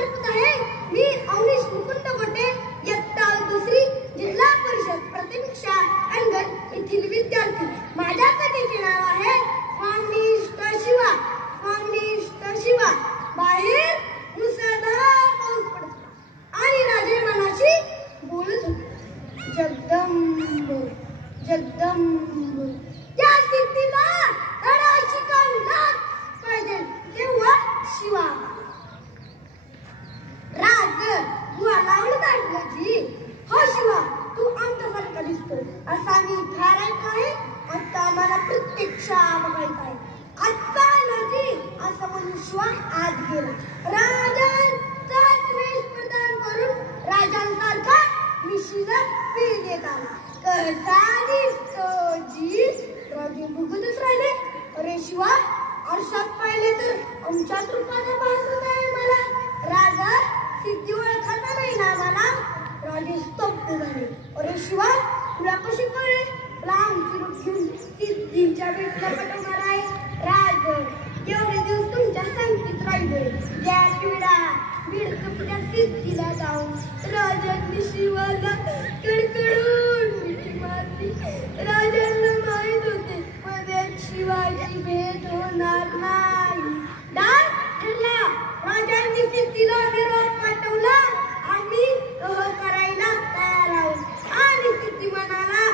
प्राध्यापक आहे मी अवनीश मुकुंद गोटे, इयत्ता 2री, जिल्हा परिषद प्राथमिक शाळा अनगर येथील विद्यार्थी। माझ्या कथेचे नाव आहे स्वामिनिष्ठ शिवा। स्वामिनिष्ठ शिवा। बाहेर मुसळधार पाऊस पडत आणि राजे मनाशी बोलत होते, जगदंब जगदंब त्या सिद्धीला धडा शिकवलाच पाहिजे। तेव्हा शिवा राज बुवा लावलं काढलं जी, हो शिवा तू आमच्यासारखा दिसतो असा मी ठरायचं आहे। आता आम्हाला प्रत्यक्ष बघायचं आहे, आत्ता नदी असं म्हणून शिवा आत गेला। राजांचाच वेश प्रदान करून राजांसारखा मिशीला पीर देत आला। कसा दिसतो जी? राजे बघतच राहिले। अरे शिवा आरशात पाहिले तर आमच्याच रूपाचा भास होत आहे मला। राजा सिद्धी ओळखता नाही ना मला? राजे स्तब्ध झाले। अरे शिवा तुला कशी कळले? तुला आमची रूप घेऊन सिद्धीच्या भेटीला पाठवणार आहे। राज एवढे दिवस तुमच्या संगतीत राहिले, या पिढा भिडकपट्या सिद्धीला जाऊन राजांनी शिवाला कडकडून मिठी मारली। राजांना माहित होते मध्ये शिवाची भेट होणार नाही। डाळ ठरला, राजांनी सिद्धीला निरोप पाठवला आणि करायला तयार आहोत। आणि सिद्धी म्हणाला,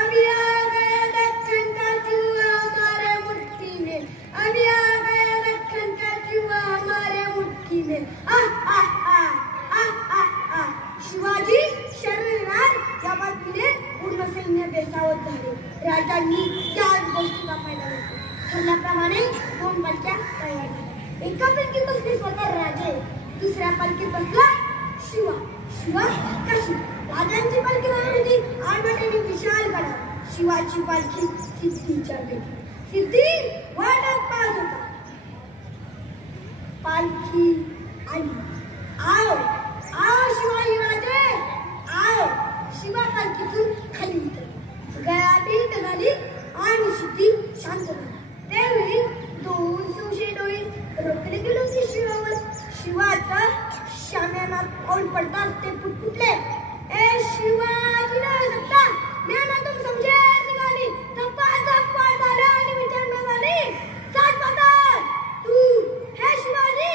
अभी आ गया दक्खन का चूहा हमारे मुट्ठी में, अभी आ गया दक्खन का चूहा हमारे मुट्ठी में। शिवाजी शरणणार या बातमीने पूर्ण सैन्य बेसावत झाले। राजांनी त्याच गोष्टीचा फायदा घेतला। ठरल्याप्रमाणे 2 पालख्या तयार झाल्या। एका पालखीत बसले स्वतः राजे, दुसऱ्या पालखीत बसला शिवा। शिवा कशी? राजांची पालखी जाणार होती आडवाट्याने विशाल गडा, शिवाची पालखी सिद्धीच्या भेटी। सिद्धी वाटत पाहत होता। पालखी आली। आओ आओ शिवाजी राजे आओ। शिवा पालखीतून खाली उतरला, गळ्यातही निघाली आणि सिद्धी शांत झाली। त्यावेळी 2 सुशे डोळे रोखले गेले होते शिवावर। शिवाचा शाम्यानात पाऊल पडताच ते पुटपुटले, ए शिवाजी न सकता मैं तुम समझे निघाली धप्पा धप्पा झाला आणि विचारणा झाली, सात पता तू हे शिवाजी?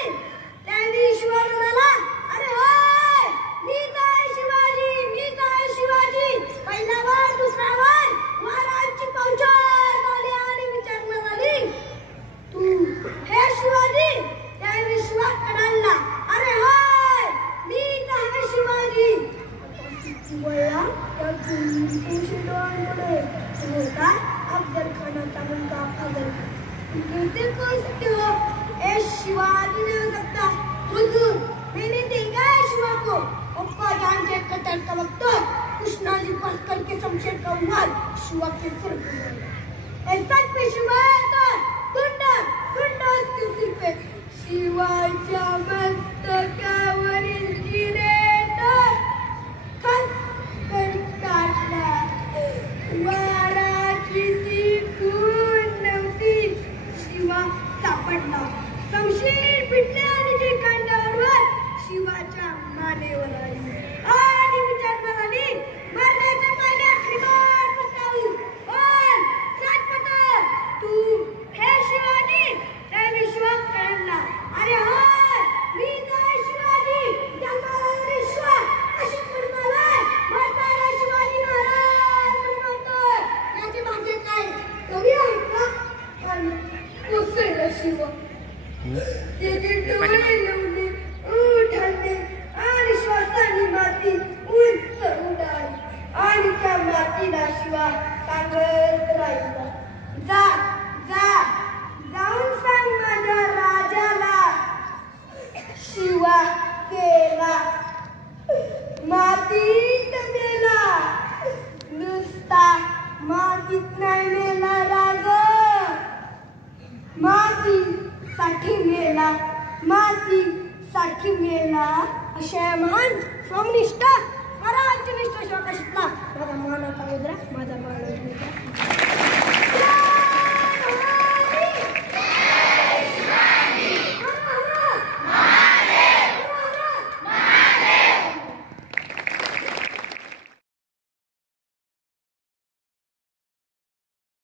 त्यावेळी शिवा म्हणाला, अरे होय मी काय शिवाजी, मी काय शिवाजी। पहिला वार दुसरा वार वारांची पावचार झाली आणि विचारणा झाली, तू हे शिवाजी? त्यावेळी शिवा कडाला, अरे होय मी काय शिवाजी। वळला त्या डोळ्यांकडे होता अफजल खानाचा मुलगा फजल खान। कैसे कह सकते हो? ए शिवाजी ने हो सकता हुजूर, मैंने देखा है शिवा को अब्बा जान के कत्ल का वक्त कृष्णा जी पास करके शमशेर का वार शिवा के सिर पे ऐसा पेशवा था गुंडा गुंडा उसके सिर पे। शिवाच्या मस्तकावरील किरीट खसखस काढला। वाराची ती खून नव्हती, शिवा सापडला। शमशीर पिटल्याने जे कांडावर शिवाच्या मानेवर आली आणि विचारणा झाली, मरण्याच्या पहिले आखरी बार फुटाऊ बोल सातपता तू हे शिवाजी? त्यावेळी शिवा कळला, अरे होय मी काय शिवाजी। जन्माला शिवा अशीच म्हणतोय, मरताना शिवाजी महाराज म्हणतोय, याची भाषा काय कमी आहे का? आणि कोसळला शिवा। त्याचे डोळे लावले उठाले आणि श्वासाने माती उंच उडाली आणि त्या मातीला शिवा सांगत राहिला, जा जा जाऊन सांग माझ्या राजाला। शिवा गेला, मातीत मेला। नुसता मातीत नाही मेला राजा, माती साठी मेला, माती साठी मेला। अशा महान स्वामिनिष्ठ